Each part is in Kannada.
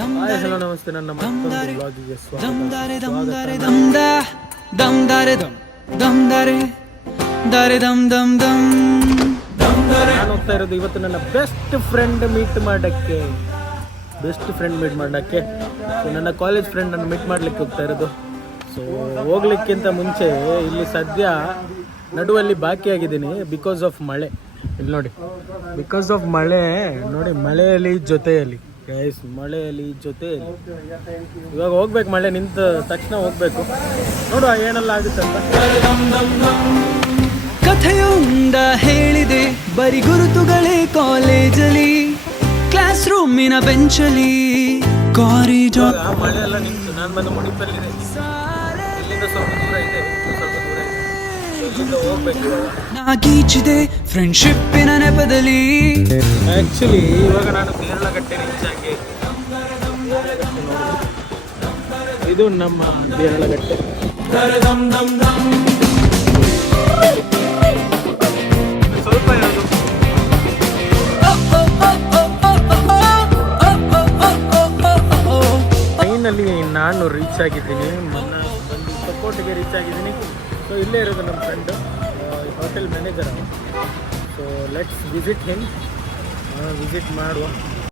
ಹಾಯ್ ಹಲೋ ನಮಸ್ತೆ, ನನ್ನ ಮತ್ತೊಂದು ಬ್ಲಾಗಿಗೆ ನಾನು ಹೋಗ್ತಾ ಇರೋದು ಇವತ್ತು ನನ್ನ ಬೆಸ್ಟ್ ಫ್ರೆಂಡ್ ಮೀಟ್ ಮಾಡೋಕ್ಕೆ. ಸೊ ನನ್ನ ಕಾಲೇಜ್ ಫ್ರೆಂಡನ್ನು ಮೀಟ್ ಮಾಡಲಿಕ್ಕೆ ಹೋಗ್ತಾ ಇರೋದು. ಸೊ ಹೋಗ್ಲಿಕ್ಕಿಂತ ಮುಂಚೆ ಇಲ್ಲಿ ಸದ್ಯ ನಡುವಲ್ಲಿ ಬಾಕಿಯಾಗಿದ್ದೀನಿ ಬಿಕಾಸ್ ಆಫ್ ಮಳೆ. ಇಲ್ಲಿ ನೋಡಿ, ಬಿಕಾಸ್ ಆಫ್ ಮಳೆ ನೋಡಿ, ಮಳೆಯಲ್ಲಿ ಜೊತೆಯಲ್ಲಿ ಗೈಸ್, ಮಳೆಯಲ್ಲಿ ಜೊತೆಯಲ್ಲಿ ಇವಾಗ ಹೋಗ್ಬೇಕು. ಮಳೆ ನಿಂತ ತಕ್ಷಣ ಹೋಗ್ಬೇಕು. ನೋಡುವ ಏನೆಲ್ಲ ಆಗುತ್ತೆ ಅಂತ. ಕಥೆಯೊಂದ ಹೇಳಿದೆ ಬರಿ ಗುರುತುಗಳೇ ಕಾಲೇಜಲ್ಲಿ, ಕ್ಲಾಸ್ ರೂಮಿನ ಬೆಂಚಲ್ಲಿ, ಕಾರಿಡಾರ್. ಮಳೆ ಎಲ್ಲ ನಿಂತು ನಾನು ಬಂದು ಮುಡಿಪಲ್ಲಿದೆ. ಇಲ್ಲಿಂದ ಸ್ವಲ್ಪ ದೂರ ಇದೆ, ಇಲ್ಲಿಂದ ಹೋಗ್ಬೇಕು. ನಾಗೀಚಿದೆ ಫ್ರೆಂಡ್ಶಿಪ್ಪಿನ ನೆಪದಲ್ಲಿ. ಆ್ಯಕ್ಚುಲಿ ಇವಾಗ ನಾನು ದೇರಳಗಟ್ಟೆ ರೀಚ್ ಆಗಿ, ಇದು ನಮ್ಮ ದೇರಳಗಟ್ಟೆ. ಸ್ವಲ್ಪ ಇರೋದು. ಟ್ರೈನಲ್ಲಿ ನಾನು ರೀಚ್ ಆಗಿದ್ದೀನಿ, ಮೊನ್ನೆ ಬಂದು ಸಪೋರ್ಟಿಗೆ ರೀಚ್ ಆಗಿದ್ದೀನಿ. ಸೊ ಇಲ್ಲೇ ಇರೋದು ನಮ್ಮ friend, hotel manager. So let's visit him, visit ಮಾಡುವ.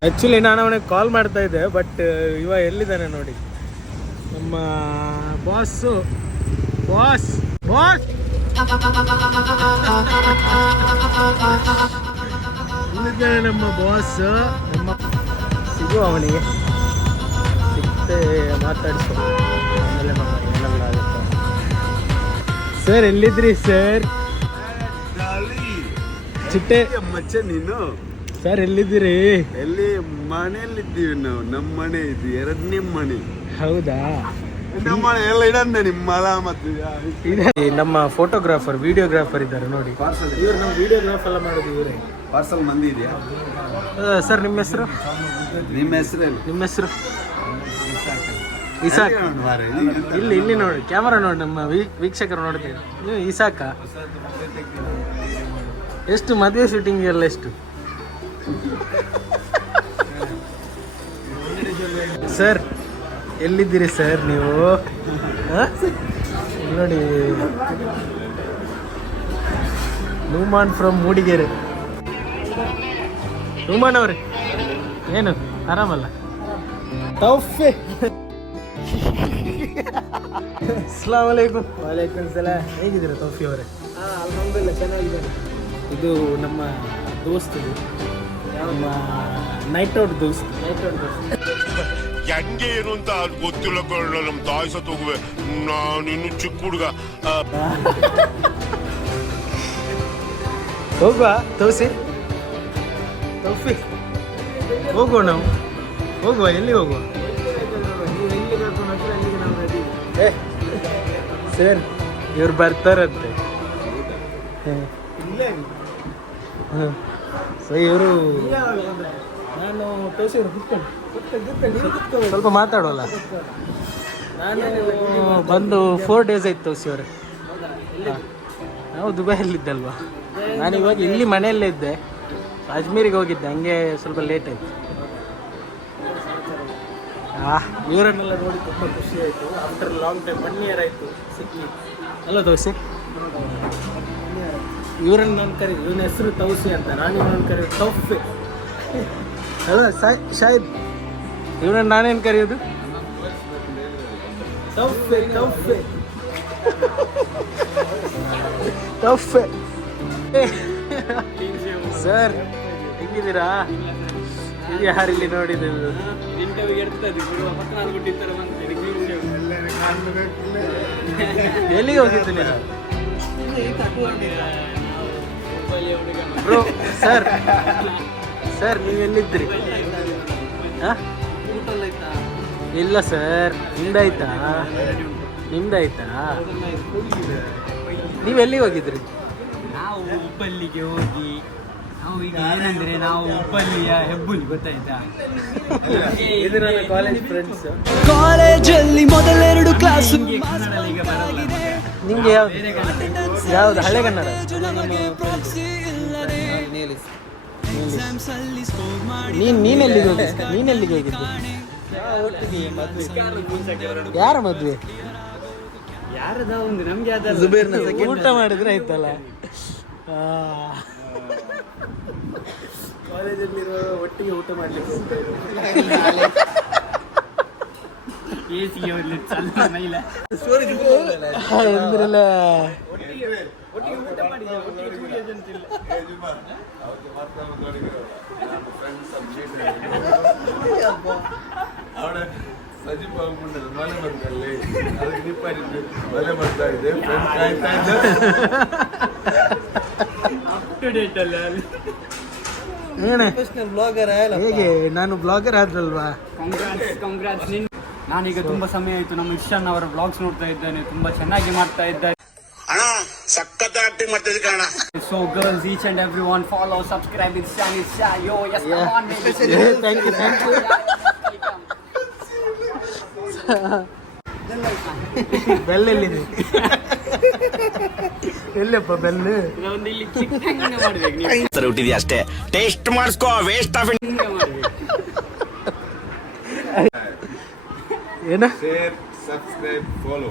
ಆ್ಯಕ್ಚುಲಿ ನಾನು ಅವನಿಗೆ ಕಾಲ್ ಮಾಡ್ತಾ ಇದ್ದೆ, ಬಟ್ ಇವ ಎಲ್ಲಿದ್ದಾನೆ ನೋಡಿ, ನಮ್ಮ ಬಾಸ್ ಇಲ್ಲಿದ್ದಾನೆ ನಮ್ಮ ಬಾಸ್. ನಮ್ಮ ಸಿಗುವ ಅವನಿಗೆ, ಸಿಗ್ತೆ ಮಾತಾಡಿಸೋ, ಆಮೇಲೆ ನಮ್ಮ ಏನೆಲ್ಲ ಆಗುತ್ತೆ. ಸರ್ ಎಲ್ಲಿದ್ರಿ ಸರ್? ಚಿಟ್ಟೆ ಮಚ್ಚ ನೀನು ಸರ್ ಎಲ್ಲಿದ್ದೀರಿ? ಎಲ್ಲಿ ಮನೆಯಲ್ಲಿದ್ದೀವಿ ನಾವು. ನಮ್ಮ ಮನೆ ಇದು ಎರಡನೇ ಮನೆ. ಹೌದಾ? ನಮ್ಮ ಮನೆ ಎಲ್ಲ ಇಡಂದ ನಿಮ್ಮ ಮಲ ಮತ್ತು ನಮ್ಮ ಫೋಟೋಗ್ರಾಫರ್, ವಿಡಿಯೋಗ್ರಾಫರ್ ಇದ್ದಾರೆ ನೋಡಿ. ಇವ್ರು ನಮ್ಮ ವಿಡಿಯೋಗ್ರಾಫ್ ಎಲ್ಲ ಮಾಡೋದು ಇವರೇ. ಪಾರ್ಸಲ್ ಮಂದಿ ಇದೆಯಾ ಸರ್? ನಿಮ್ಮ ಹೆಸರು? ನಿಮ್ಮ ಹೆಸರಲ್ಲಿ? ನಿಮ್ಮ ಹೆಸರು ಇಸಾಕ್. ಇಲ್ಲಿ ನೋಡಿ, ಕ್ಯಾಮರಾ ನೋಡಿ, ನಮ್ಮ ವೀಕ್ಷಕರು ನೋಡ್ತೀವಿ. ನೀವು ಇಸಾಕ? ಎಷ್ಟು ಮದುವೆ ಶೂಟಿಂಗ್ ಎಲ್ಲ ಎಷ್ಟು? ಸರ್ ಎಲ್ಲಿದ್ದೀರಿ ಸರ್ ನೀವು? ನೋಡಿ, ನೂಮಾನ್ ಫ್ರಮ್ ಮೂಡಿಗೆರೆ. ನೂಮಾನ್ ಅವ್ರೆ, ಏನು ಆರಾಮಲ್ಲ? ತೌಫಿ. ಅಸ್ಸಲಾಮು ಅಲೈಕುಂ. ವಾಲೈಕುಂ ಸಲಾಮ್. ಹೇಗಿದ್ದೀರಾ ತೌಫಿ ಅವರೇ? ಅಲ್ಹಮ್ದುಲಿಲ್ಲಾಹ್, ಚೆನ್ನಾಗಿದ್ದಾರೆ. ಇದು ನಮ್ಮ ದೋಸ್ತ್, ನಮ್ಮ ನೈಟ್ ಔಟ್ ದೋಸ್ತ್. ಹೆಂಗೆ ಏನು ಅಂತ ಗೊತ್ತಿಲ್ಲ ಕಣ. ನಮ್ಮ ತಾಯಿ ಸತ್ತು ಹೋಗುವೆ, ನಾನಿನ್ನು ಚಿಕ್ಕ ಹುಡುಗ. ಹೋಗುವ ತೌಸಿ, ತೌಫಿ ಹೋಗುವ, ನಾವು ಹೋಗುವ. ಎಲ್ಲಿ ಹೋಗುವ? ಸರ್ ಇವ್ರು ಬರ್ತಾರಂತೆ. ಸೊ ಇವರು, ನಾನು ತೋರಿಸಿ ಸ್ವಲ್ಪ ಮಾತಾಡೋಲ್ಲ. ನಾನು ಬಂದು 4 days ಆಯ್ತು ತೋರಿಸಿ ಅವರೇ. ನಾವು ದುಬೈಯಲ್ಲಿದ್ದಲ್ವಾ, ನಾನು ಇವಾಗ ಇಲ್ಲಿ ಮನೆಯಲ್ಲೇ ಇದ್ದೆ. ಅಜ್ಮೀರಿಗೆ ಹೋಗಿದ್ದೆ, ಹಂಗೆ ಸ್ವಲ್ಪ ಲೇಟ್ ಆಯಿತು. ಇವರನ್ನೆಲ್ಲ ನೋಡಿ ತುಂಬ ಖುಷಿ ಆಯಿತು. ಆಫ್ಟರ್ ಲಾಂಗ್ ಟೈಮ್, 1 year ಆಯಿತು ಸಿಕ್ಕಿ. ಅಲ್ಲ ತೌಸಿ, ಇವರನ್ನು ನಾನು ಕರೀದು, ಇವನ ಹೆಸರು ತೌಸಿ ಅಂತ, ನಾನು ಇವನನ್ನು ಕರೆಯೋದು ತೌಫಿ. ಅಲ್ಲ ಶಾಹಿದ್, ಇವನನ್ನು ನಾನೇನು ಕರೆಯೋದು? ತೌಫಿ. ಸರ್ ಹೆಂಗಿದ್ದೀರಾ? ಇದು ಯಾರಿಲ್ಲಿ ನೋಡಿದ್ದು? ಎಲ್ಲಿಗೆ ಹೋಗಿದ್ದು ನೀನು ಬ್ರೋ? ಸರ್ ನೀವು ಎಲ್ಲಿದ್ರಿ? ಇಲ್ಲ ಸರ್, ನಿಮ್ದಾಯ್ತಾ? ನೀವು ಎಲ್ಲಿಗೆ ಹೋಗಿದ್ರಿ? ನಾವು ಹುಬ್ಬಳ್ಳಿಗೆ ಹೋಗಿ, ನಾವು ಈಗ ಏನಂದ್ರೆ ನಾವು ಹುಬ್ಬಳ್ಳಿಯ ಹೆಬ್ಬುಲಿ, ಗೊತ್ತಾಯ್ತಾ? ಇದು ನನ್ನ ಕಾಲೇಜ್ ಫ್ರೆಂಡ್ಸ್. ಕಾಲೇಜಲ್ಲಿ ಮೊದಲೆರಡು ಕ್ಲಾಸ್. ಈಗ ಬರಲ್ಲ. ನಿಮ್ಗೆ ಯಾವ್ದು ಹಳೆ ಕನ್ನಡ? ನೀನೆಲ್ಲಿಗೆ ಹೋಗಿದ್ದು? ಯಾರ ಮದ್ವೆ? ಯಾರದ ಒಂದು ನಮ್ಗೆ ಅದಲ್ಲ. ಜುಬೇರ್ನ ಊಟ ಮಾಡಿದ್ರೆ ಆಯ್ತಲ್ಲ. ಕಾಲೇಜಲ್ಲಿರುವ ಒಟ್ಟಿಗೆ ಊಟ ಮಾಡ್ಲಿಕ್ಕೆ ಹೋಗ್ತಾ ಏಸಿಗೆ ಹೋಗ್ಲಿಕ್ಕೆ ಚಲ್ಲ ಮೈಲ. ಅಂದ್ರಲ್ಲ ಒಟ್ಟಿಗೆ ಊಟ ಮಾಡಿದ್ದೆ, ಒಟ್ಟಿಗೆ ಕುಡಿಯೋದಂತಿಲ್ಲ. ಸಜೀಪ್ ಮನೆ ಬಂದಲ್ಲಿ ಅದಕ್ಕೆ ನಿಪ್ಪಾರಿದ್ದು ಮನೆ ಬರ್ತಾ ಇದೆ, ಫ್ರೆಂಡ್ ಕಾಯ್ತಾ ಇದ್ದ. ಅಪ್ ಟು ಡೇಟ್ ಅಲ್ಲ ಅಲ್ಲಿ. ಹೇಗೆ ನಾನು ಬ್ಲಾಗರ್ ಆದ್ರಲ್ವಾ? ಕಾಂಗ್ರಾಟ್ಸ್. ನಾನೀಗ ತುಂಬಾ ಸಮಯ ಆಯ್ತು ನಮ್ಮ ಇಶಾನ್ ಅವರ ಬ್ಲಾಗ್ಸ್ ನೋಡ್ತಾ ಇದ್ದಾನೆ, ತುಂಬಾ ಚೆನ್ನಾಗಿ ಮಾಡ್ತಾ ಇದ್ದಾರೆ. ಅಣ್ಣ ಸಖತ್ ಆಕ್ಟಿಂಗ್ ಮಾಡ್ತಿದ್ದೆ ಕಣ. So girls, each and everyone follow, subscribe Ishan Isha. Yo, yes, come on, baby. Thank you bell ಎಲ್ಲಿದೆ? ಎಲ್ಲಪ್ಪ ಬೆಲ್ಲು? ಒಂದು ಇಲ್ಲಿ click ಹಂಗೆ ಮಾಡ್ಬೇಕು ನೀವು. ಹುಟ್ಟಿದ್ಯಾ ಅಷ್ಟೇ, ಟೇಸ್ಟ್ ಮಾಡಿಸ್ಕೋ, ವೇಸ್ಟ್ ಆಫ್ ಹಿಂಗೆ ಮಾಡ್ಬೇಕು. ಏನ? Share, subscribe, follow.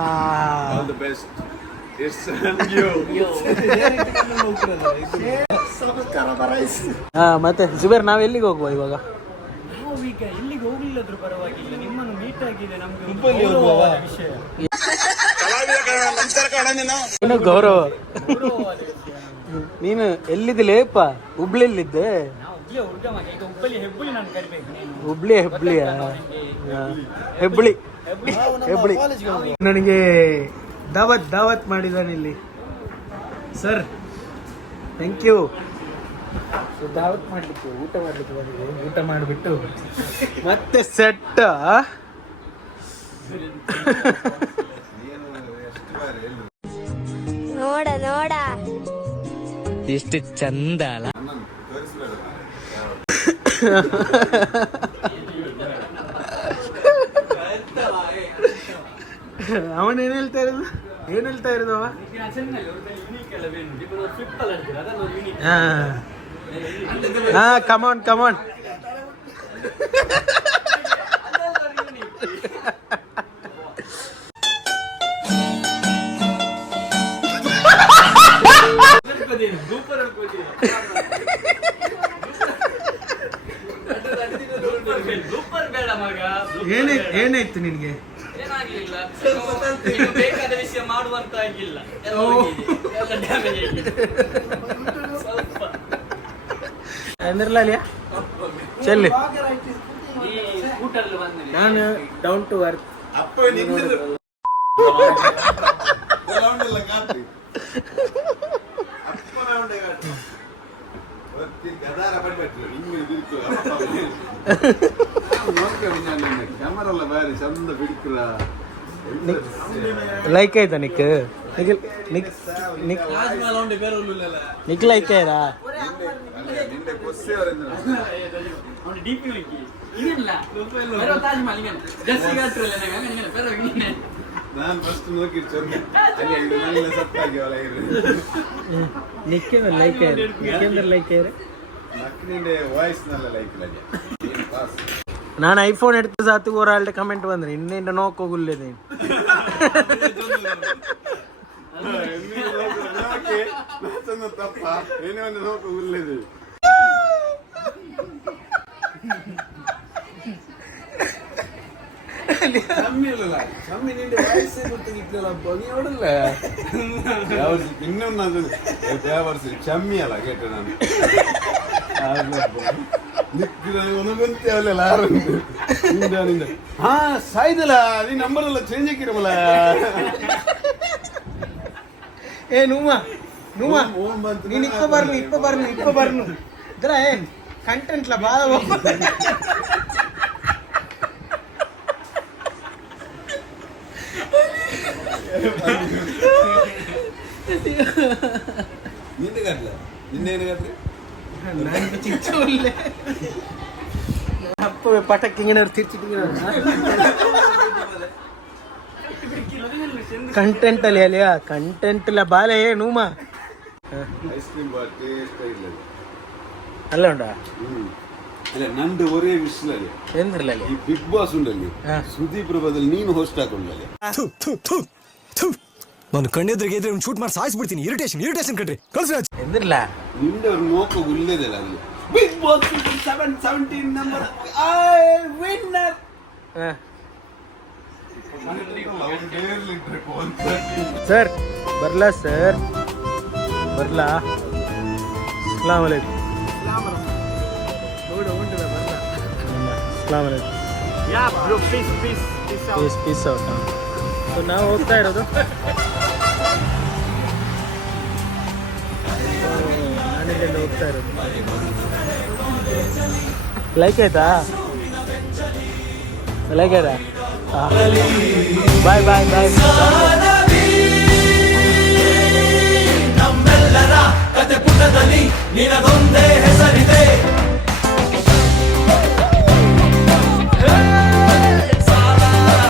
All the best. It's you. ಮತ್ತೆ ಜುಬೇರ್, ನಾವ್ ಎಲ್ಲಿಗೆ ಹೋಗುವ ಇವಾಗ? ನಾವು ಈಗ ಎಲ್ಲಿಗೆ ಹೋಗ್ಲಿಲ್ಲದ್ರೂ ಪರವಾಗಿಲ್ಲ, ನಿಮ್ಮನ್ನು ಮೀಟ್ ಆಗಿದೆ ನಮ್ಗೆ ಒಂದು ಹುಬ್ಬಳ್ಳಿ ಹೋಗುವ? ಗೌರವವಾದ ವಿಷಯ. ನಮಸ್ಕಾರ ಕಣ ನೀನು. ಏನು ಗೌರವ? ಗೌರವವಾದ ವಿಷಯ. ನೀನು ಎಲ್ಲಿದ್ದಿಲೇಪ್ಪ? ಹುಬ್ಳಿಯಲ್ಲಿದ್ದೆ? ನಾವು ಹುಬ್ಳಿ ಹುಡುಗ ಮಗ, ಈಗ ಹುಬ್ಬಳ್ಳಿ ಹೆಬ್ಬಳ್ಳಿ ನಾನು ಕರಿಬೇಕು ನೀನು. ಹುಬ್ಳಿಯಾ? ಹೆಬ್ಬಳಿ. ನನಗೆ ದಾವತ್ ಮಾಡಿದ್ದಾನೆ ಇಲ್ಲಿ ಸರ್. Thank you. ದಾವತ್ ಮಾಡ್ಲಿಕ್ಕೆ, ಊಟ ಮಾಡ್ಲಿಕ್ಕೆ ಬಂದಿದೆ. ಊಟ ಮಾಡಿಬಿಟ್ಟು ಮತ್ತೆ ಸೆಟ್. ನೋಡ ನೋಡ ಎಷ್ಟು ಚಂದ ಅಲ್ಲ? ಅವನೇನು ಹೇಳ್ತಾ ಇರೋದು? ಏನು ಹೇಳ್ತಾ ಇರೋದವ? ಹಾ, ಕಮಾನ್ ಕಮಾನ್. ಏನಾಯ್ತು ನಿನ್ಗೆ? ಏನಾಗ್ಲಿಲ್ಲ, ಬೇಕಾದ ವಿಷಯ ಮಾಡುವಂತ ಆಗಿಲ್ಲ, ಎಲ್ಲ ಡ್ಯಾಮೇಜ್ ಆಗಿದೆ ಸ್ವಲ್ಪ. ಅಂದ್ರಲ್ಲ ಚೆಲ್ಲಿ. ಈ ಸ್ಕೂಟರ್ ಬಂದ್ರೆ ನಾನು ಡೌನ್ ಟು ಅರ್ತ್. ಅಪ್ಪ ನಿಂತಿದ್ದು ರೌಂಡೆಲ್ಲ ಕಾಟ್ರಿ. ಅಪ್ಪ ರೌಂಡೆ ಕಾಟ್ರಿ. ಒತ್ತಿ ಗದಾರ ಬಡ್ಬಟ್ರು. ಹಿಂಗೆ ಇದಿರ್ತು ಕ್ಯಾಮರಾ ಎಲ್ಲ ಬಾರಿ ಚಂದ ಬಿಡ್ಕ್ರ. ಲೈಕ್ ಆಯ್ತಾ ನಿಕ್? ನಿಕ್ ಲೈಕ್ ಆಯ್ತಾ? ನಿಂದೆ ಕೊಸ್ಸೆ ಅವರಿಂದ ಅವನು ಡಿಪಿ ಹೋಗಿ ಇದೆಲ್ಲ ಬರೋ ತಾಜ್ ಮಹಲ್ ಈಗ ಜಸ್ಸಿ ಗಾಟ್ರಲ್ಲ ನನಗೆ ಬರೋ ನೀನೆ. ನಾನು ಫಸ್ಟ್ ನೋಡಿದ್ದು ಚಂದ ಅಲ್ಲಿ ಎಲ್ಲ ಸತ್ತಾಗ್ಯವಲ್ಲ ಇರು. ನಿಕ್ಕೆ ಲೈಕ್ ಆಯ್ತು. ನಿಕ್ಕೆ ಲೈಕ್ ಆಯ್ತು. ನಕ್ಕಿನಿಂದೆ ವಾಯ್ಸ್ ನಲ್ಲ ಲೈಕ್ ಇಲ್ಲ. ಪಾಸ್ ನಾನು ಐಫೋನ್ എടുത്ത് സാത്ത് ഒരാളുടെ കമന്റ് വന്നു. ഇന്ന് എന്റെ നോക്കൊകില്ലേ നീ? ತಪ್ಪ ಏನೇ ಒಂದು ನೋಕು ಉಳ್ಳೇದು. ಕಮ್ಮಿ ನಿಂದೆ ವಾಯ್ಸೇ ಗೊತ್ತಿಲ್ಲ. ನೀ ನೋಡಲ್ಲ ಇನ್ನೊಂದು ವರ್ಷ ಚಮ್ಮಿ ಅಲ್ಲ ಕೇಟ ನಾನು ಹಾ ಸಾಯ್ದಲ್ಲ ನೀ ನಂಬರ್ ಎಲ್ಲ ಚೇಂಜ್ ಹಾಕಿರಮಲ್ಲ. ಏ ನೂಮ ನೀನ್ ಇಪ್ಪ ಬರ್ನು ಇದ್ರ ಏನ್ ಕಂಟೆಂಟ್ಲ ಬಾಳ ನಿಂದೆ ಕಟ್ಲ ನಿನ್ನೇನು ಕಟ್ರಿ അപ്പൊ പട്ടക്ക് ഇങ്ങനെ തിരിച്ചിട്ട് ಕಂಟೆಂಟ್ ಅಲ್ಲಿ ಅಲ್ಲಿಯ ಕಂಟೆಂಟ್ ಇಲ್ಲ ಬಾಲೆ ನೂಮ ಐಸ್ ಕ್ರೀಮ್ ಟೇಸ್ಟ್ ಇಲ್ಲ ಅಲ್ಲ ಉಂಟಾ ಅಲ್ಲ ನಂದು ಒರೇ ವಿಶ್ಲಲ್ಲಿ ಎಂದ್ರಲ್ಲ ಈ ಬಿಗ್ ಬಾಸ್ ಉಂಡಲ್ಲಿ ಹಾ. ಸುದೀಪ್ ಪ್ರಭಾದಲ್ಲಿ ನೀನು ಹೋಸ್ಟ್ ಹಾಕೊಂಡಲ್ಲಿ ನಾನು ಕಣ್ಣೆದ್ರಿಗೆ ಇದ್ರೆ ಶೂಟ್ ಮಾಡಿ ಸಾಯಿಸ್ಬಿಡ್ತೀನಿ. ಇರಿಟೇಷನ್ ಕಣ್ರಿ ಕಳ್ಸಿ ರಾಜ್. ಎಂದ್ರಲ್ಲ ನಿಂದೆ ಅವ್ರು ನೋಕ ಉಳ್ಳೇದಲ್ಲ ಅಲ್ಲಿ big boss 717 number winner sir Barla sir Barla ಅಸ್ಸಲಾಮ್ ಅಲೈಕುಮ್ ಅಸ್ಸಲಾಮ್ ಅಲೈಕುಮ್ ಪೀಸ್ ಔಟ್. ಸೊ ನಾವು ಹೋಗ್ತಾ ಇರೋದು ನಾನಿಲ್ಲಿಂದ ಹೋಗ್ತಾ ಇರೋದು. ಲೈಕ್ ಆಯ್ತಾ? ಲೈಕ್ ಆಯ್ತಾ? ಬಾಯ್ ಬಾಯ್ ಬಾಯ್. ನಮ್ಮೆಲ್ಲರ ಕತೆ ಪುಟದಲ್ಲಿ ನಿನಗೊಂದೇ ಹೆಸರಿದೆ.